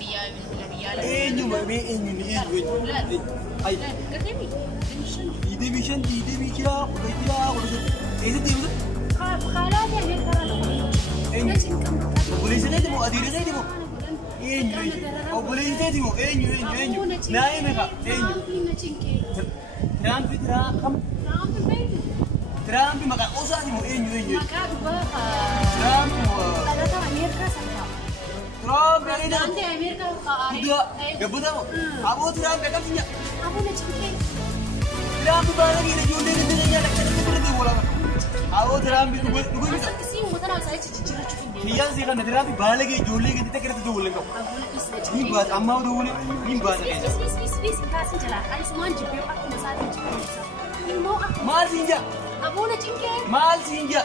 Eenyu malee eenyu. Ay. Deebiishan deebiikiraa eessa deemtu? Obboleessaneeti moo adeeraneeti moo? Eenyu obboleessaneeti moo eenyu naayee meeqa eenyu? Tiraampi kam? Tiraampi maqaa osaati moo eenyu? Tiraampi moo? Tiraampi adeera. Guddaa gabbata moo? Aboo tiraampi akkamitti nyaa? Tiraampi baala keenya ijoollee gadi nyaata akkamitti birate walaala? Aboo tiraampi dhuguun isaa. Kiyyaan sii kana tiraampi baala keenya ijoollee gadi takka irratti waliin qabu. Niin baasa ammaa oduu waliin niin baasa keessa. Maal siin jaa? Maal siin jaa?